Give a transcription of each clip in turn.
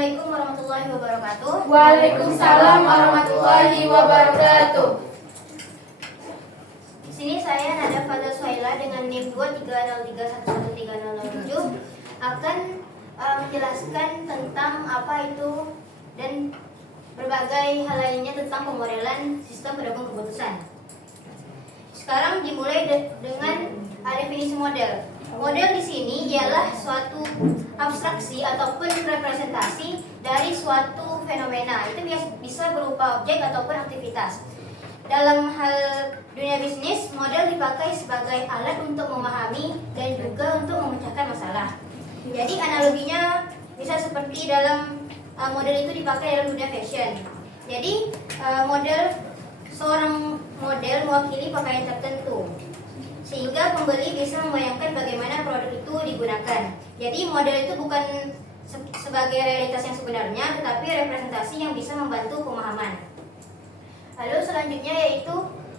Assalamualaikum warahmatullahi wabarakatuh. Waalaikumsalam warahmatullahi wabarakatuh. Di sini saya Nada Fadal Suhaila dengan NIM 230311307 akan menjelaskan tentang apa itu dan berbagai hal lainnya tentang pemodelan sistem pendamping keputusan. Sekarang dimulai dengan definisi model. Model di sini ialah suatu abstraksi ataupun representasi dari suatu fenomena. Itu bisa berupa objek ataupun aktivitas. Dalam hal dunia bisnis, model dipakai sebagai alat untuk memahami dan juga untuk memecahkan masalah. Jadi analoginya bisa seperti dalam model itu dipakai dalam dunia fashion. Jadi seorang model mewakili pakaian tertentu, sehingga pembeli bisa membayangkan bagaimana produk itu digunakan. Jadi model itu bukan sebagai realitas yang sebenarnya, tetapi representasi yang bisa membantu pemahaman. Lalu selanjutnya yaitu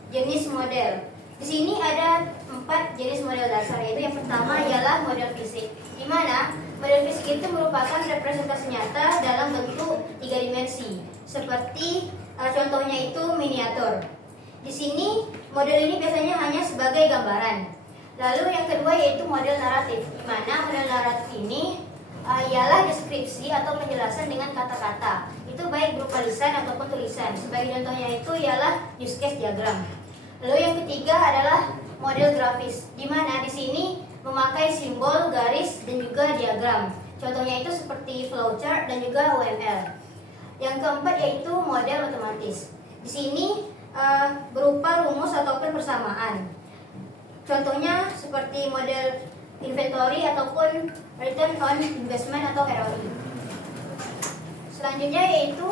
jenis model. Di sini ada 4 jenis model dasar, yaitu yang pertama ialah model fisik, di mana model fisik itu merupakan representasi nyata dalam bentuk 3 dimensi, seperti contohnya itu miniatur. Di sini model ini biasanya hanya sebagai gambaran. Lalu yang kedua yaitu model naratif, di mana model naratif ini ialah deskripsi atau penjelasan dengan kata-kata. Itu baik berupa lisan ataupun tulisan. Sebagai contohnya itu ialah use case diagram. Lalu yang ketiga adalah model grafis, di mana di sini memakai simbol, garis, dan juga diagram. Contohnya itu seperti flowchart dan juga UML. Yang keempat yaitu model otomatis. Di sini berupa rumus ataupun persamaan. Contohnya seperti model inventory ataupun return on investment atau ROI. Selanjutnya yaitu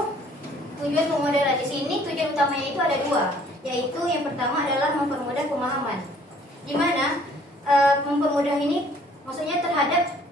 tujuan pemodelan. Di sini tujuan utamanya itu ada 2, yaitu yang pertama adalah mempermudah pemahaman, di mana mempermudah ini maksudnya terhadap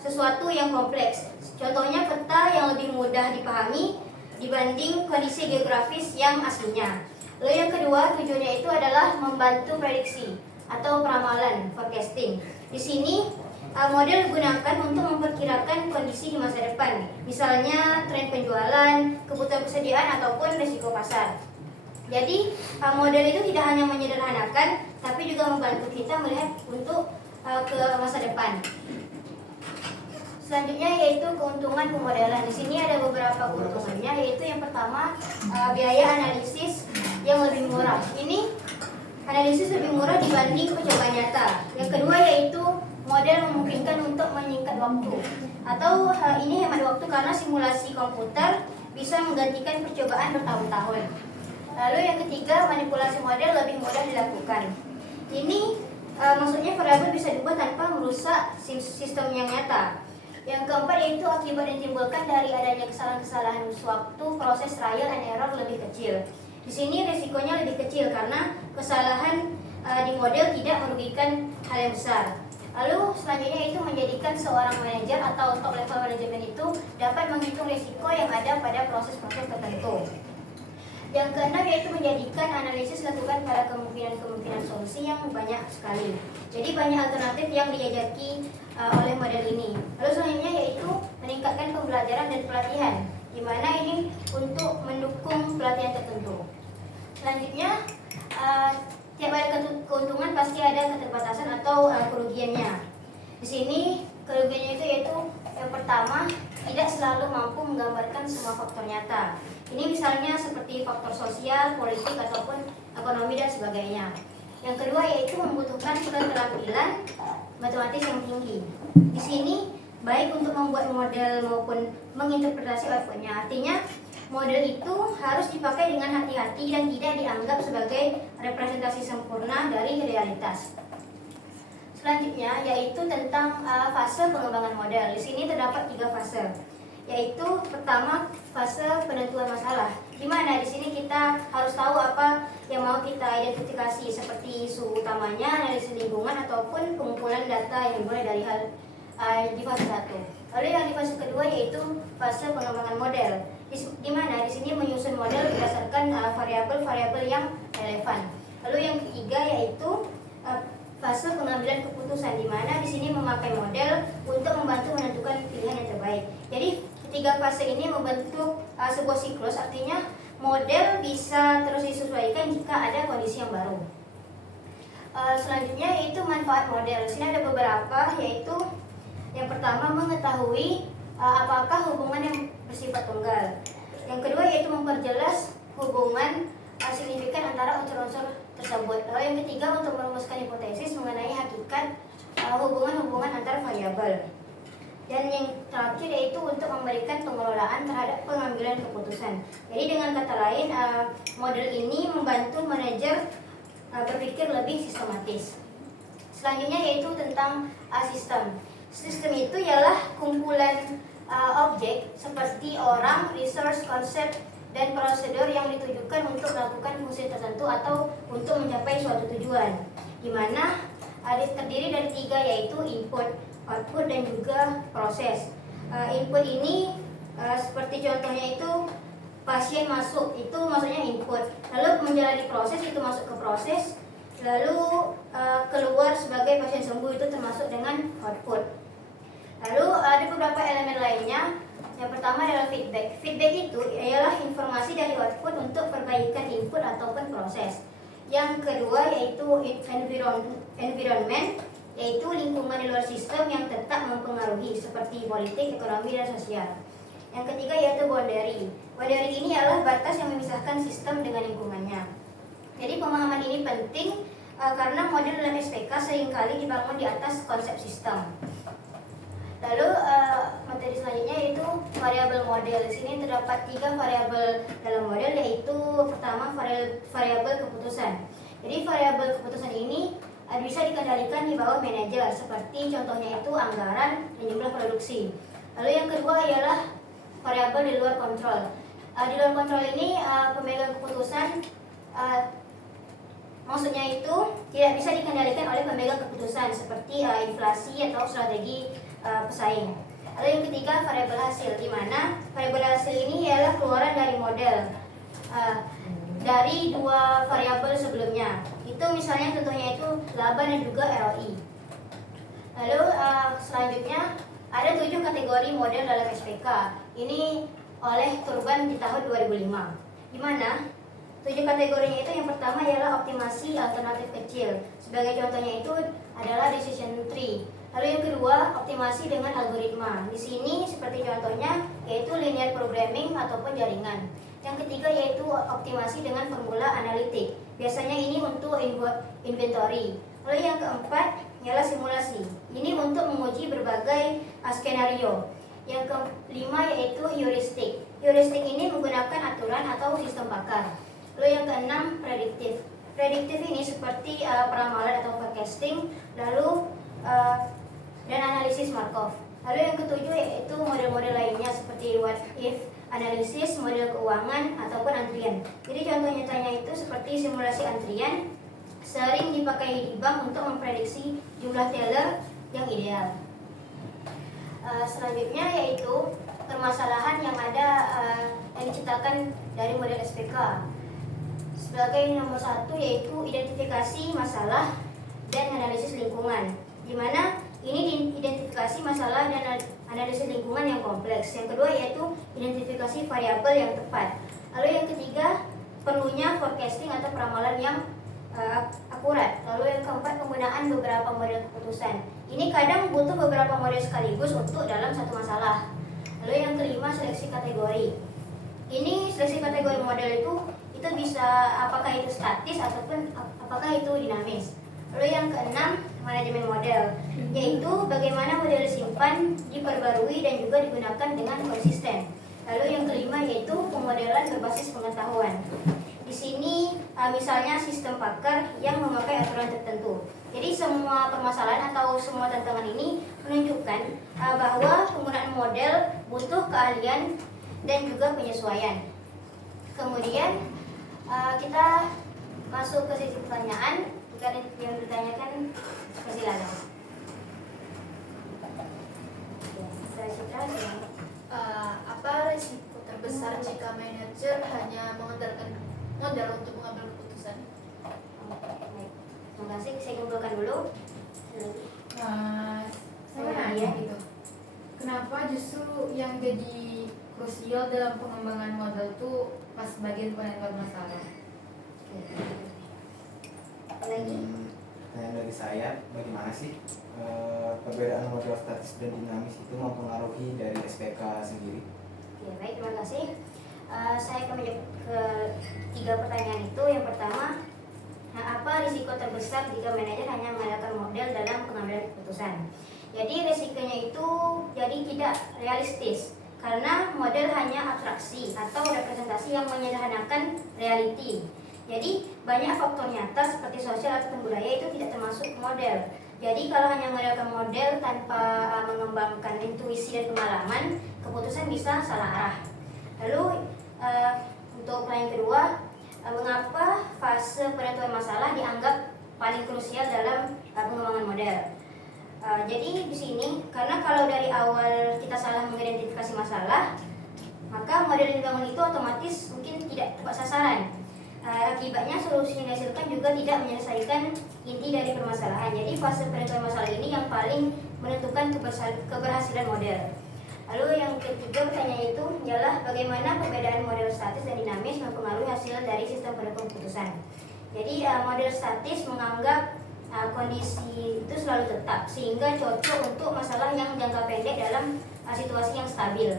sesuatu yang kompleks. Contohnya peta yang lebih mudah dipahami dibanding kondisi geografis yang aslinya. Lalu yang kedua tujuannya itu adalah membantu prediksi atau peramalan, forecasting. Di sini model digunakan untuk memperkirakan kondisi di masa depan, misalnya tren penjualan, kebutuhan persediaan ataupun risiko pasar. Jadi model itu tidak hanya menyederhanakan, tapi juga membantu kita melihat untuk ke masa depan. Selanjutnya yaitu keuntungan pemodelan. Di sini ada beberapa keuntungannya, yaitu yang pertama biaya analisis yang lebih murah. Ini analisis lebih murah dibanding percobaan nyata. Yang kedua yaitu model memungkinkan untuk menyingkat waktu, atau ini hemat waktu karena simulasi komputer bisa menggantikan percobaan bertahun-tahun. Lalu yang ketiga, manipulasi model lebih mudah dilakukan. Ini maksudnya variabel bisa diubah tanpa merusak sistem yang nyata. Yang keempat yaitu akibat yang ditimbulkan dari adanya kesalahan-kesalahan sewaktu proses trial and error lebih kecil. Di sini risikonya lebih kecil karena kesalahan di model tidak merugikan hal yang besar. Lalu selanjutnya itu menjadikan seorang manajer atau top level manajemen itu dapat menghitung risiko yang ada pada proses-proses tertentu. Yang keenam yaitu menjadikan analisis dilakukan pada kemungkinan-kemungkinan solusi yang banyak sekali. Jadi banyak alternatif yang dijajaki oleh model ini. Lalu selanjutnya yaitu meningkatkan pembelajaran dan pelatihan, di mana ini untuk mendukung pelatihan tertentu. Selanjutnya, tiap ada keuntungan pasti ada keterbatasan atau kerugiannya. Di sini kerugiannya itu yaitu yang pertama, tidak selalu mampu menggambarkan semua faktor nyata. Ini misalnya seperti faktor sosial, politik, ataupun ekonomi dan sebagainya. Yang kedua yaitu membutuhkan keterampilan matematis yang tinggi. Di sini baik untuk membuat model maupun menginterpretasi outputnya. Artinya model itu harus dipakai dengan hati-hati dan tidak dianggap sebagai representasi sempurna dari realitas. Selanjutnya yaitu tentang fase pengembangan model. Di sini terdapat 3 fase. Yaitu pertama fase penentuan masalah, di mana di sini kita harus tahu apa yang mau kita identifikasi seperti isu utamanya, analisis lingkungan ataupun pengumpulan data yang dimulai dari hal di fase 1. Lalu yang di fase kedua yaitu fase pengembangan model, di mana di sini menyusun model berdasarkan variabel-variabel yang relevan. Lalu yang ketiga yaitu fase pengambilan keputusan, di mana di sini memakai model untuk membantu menentukan pilihan yang terbaik. Jadi ketiga tiga fase ini membentuk sebuah siklus, artinya model bisa terus disesuaikan jika ada kondisi yang baru. Selanjutnya yaitu manfaat model. Di sini ada beberapa, yaitu yang pertama mengetahui apakah hubungan yang bersifat tunggal. Yang kedua yaitu memperjelas hubungan signifikan antara unsur-unsur tersebut. Lalu yang ketiga untuk merumuskan hipotesis mengenai hakikat hubungan-hubungan antar variabel. Dan yang terakhir yaitu untuk memberikan pengelolaan terhadap pengambilan keputusan. Jadi dengan kata lain, model ini membantu manajer berpikir lebih sistematis. Selanjutnya yaitu tentang sistem. Sistem itu ialah kumpulan objek seperti orang, resource, konsep, dan prosedur yang ditujukan untuk melakukan fungsi tertentu atau untuk mencapai suatu tujuan, di mana terdiri dari tiga, yaitu input, output, dan juga proses. Input ini seperti contohnya itu pasien masuk, itu maksudnya input. Lalu menjalani proses, itu masuk ke proses. Lalu keluar sebagai pasien sembuh, itu termasuk dengan output. Lalu ada beberapa elemen lainnya. Yang pertama adalah feedback. Feedback itu ialah informasi dari output untuk perbaikan input ataupun proses. Yang kedua yaitu environment, yaitu lingkungan di luar sistem yang tetap mempengaruhi seperti politik, ekonomi, dan sosial. Yang ketiga yaitu boundary. Boundary ini adalah batas yang memisahkan sistem dengan lingkungannya. Jadi pemahaman ini penting karena model dalam SPK seringkali dibangun di atas konsep sistem. Lalu materi selanjutnya yaitu variabel model. Di sini terdapat tiga variabel dalam model, yaitu pertama variabel keputusan. Jadi variabel keputusan ini bisa dikendalikan di bawah manajer, seperti contohnya itu anggaran dan jumlah produksi. Lalu yang kedua ialah variabel di luar kontrol. Di luar kontrol ini pemegang keputusan maksudnya itu tidak bisa dikendalikan oleh pemegang keputusan, seperti inflasi atau strategi pesaing. Lalu yang ketiga variabel hasil, di mana variabel hasil ini ialah keluaran dari model dari dua variabel sebelumnya. Itu misalnya contohnya itu laba dan juga ROI. Lalu selanjutnya ada 7 kategori model dalam SPK. Ini oleh Turban di tahun 2005. Di mana 7 kategorinya itu yang pertama ialah optimasi alternatif kecil. Sebagai contohnya itu adalah decision tree. Lalu yang kedua optimasi dengan algoritma. Di sini seperti contohnya yaitu linear programming ataupun jaringan. Yang ketiga yaitu optimasi dengan formula analitik. Biasanya ini untuk inventory. Lalu yang keempat ialah simulasi. Ini untuk menguji berbagai skenario. Yang kelima yaitu heuristik. Heuristik ini menggunakan aturan atau sistem pakar. Lalu yang keenam prediktif. Prediktif ini seperti peramalan atau forecasting, lalu dan analisis Markov. Lalu yang ketujuh yaitu model-model lainnya seperti what if analisis, model keuangan ataupun antrian. Jadi contoh nyatanya itu seperti simulasi antrian sering dipakai di bank untuk memprediksi jumlah teller yang ideal. Selanjutnya yaitu permasalahan yang ada yang diciptakan dari model SPK. Sebagai nomor 1 yaitu identifikasi masalah dan analisis lingkungan, di mana ini identifikasi masalah dan analisis lingkungan yang kompleks. Yang kedua yaitu identifikasi variabel yang tepat. Lalu yang ketiga perlunya forecasting atau peramalan yang akurat. Lalu yang keempat penggunaan beberapa model keputusan. Ini kadang butuh beberapa model sekaligus untuk dalam satu masalah. Lalu yang kelima seleksi kategori. Ini seleksi kategori model itu bisa apakah itu statis ataupun apakah itu dinamis. Lalu yang keenam manajemen model, yaitu bagaimana model disimpan, diperbarui dan juga digunakan dengan konsisten. Lalu yang kelima yaitu pemodelan berbasis pengetahuan. Di sini misalnya sistem pakar yang memakai aturan tertentu. Jadi semua permasalahan atau semua tantangan ini menunjukkan bahwa penggunaan model butuh keahlian dan juga penyesuaian. Kemudian kita masuk ke sesi pertanyaan. Jika yang ditanyakan silakan. Apa risiko terbesar jika manajer hanya mengandalkan modal untuk mengambil keputusan? Terima kasih, saya kumpulkan dulu. Saya nanya gitu, kenapa justru yang jadi krusial dalam pengembangan model tuh pas bagian penentuan masalah. Apa lagi? Pertanyaan dari saya, bagaimana sih perbedaan model statis dan dinamis itu mempengaruhi dari SPK sendiri? Ya, baik, terima kasih. Saya akan menjawab ke 3 pertanyaan itu. Yang pertama, apa risiko terbesar jika manajer hanya mengandalkan model dalam pengambilan keputusan? Jadi risikonya itu jadi tidak realistis karena model hanya abstraksi atau representasi yang menyederhanakan reality. Jadi banyak faktor nyata seperti sosial ataupun budaya itu tidak termasuk model. Jadi kalau hanya mengandalkan model tanpa mengembangkan intuisi dan pengalaman, keputusan bisa salah arah. Lalu untuk pertanyaan kedua, mengapa fase penentuan masalah dianggap paling krusial dalam pengembangan model? Jadi di sini karena kalau dari awal kita salah mengidentifikasi masalah, maka model yang dibangun itu otomatis mungkin tidak tepat sasaran. Akibatnya solusi yang dihasilkan juga tidak menyelesaikan inti dari permasalahan. Jadi fase penentuan masalah ini yang paling menentukan keberhasilan model. Lalu yang ketiga pertanyaan itu ialah bagaimana perbedaan model statis dan dinamis mempengaruhi hasil dari sistem penentuan keputusan. Jadi model statis menganggap kondisi itu selalu tetap sehingga cocok untuk masalah yang jangka pendek dalam situasi yang stabil.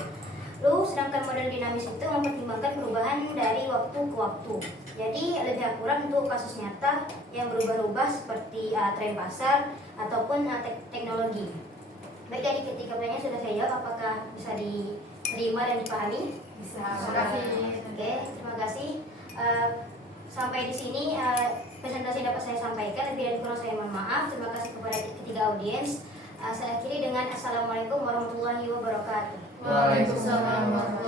Lalu sedangkan model dinamis itu mempertimbangkan perubahan dari waktu ke waktu. Jadi lebih akurat untuk kasus nyata yang berubah-ubah seperti tren pasar ataupun teknologi. Baik, dari ketiga pertanyaan sudah saya jawab. Apakah bisa diterima dan dipahami? Bisa. Terima kasih. Oke, terima kasih. Sampai di sini presentasi yang dapat saya sampaikan. Lebih dan kurang saya mohon maaf. Terima kasih kepada ketiga audiens. Saya akhiri dengan Assalamualaikum warahmatullahi wabarakatuh. Waalaikumsalam warahmatullahi wabarakatuh.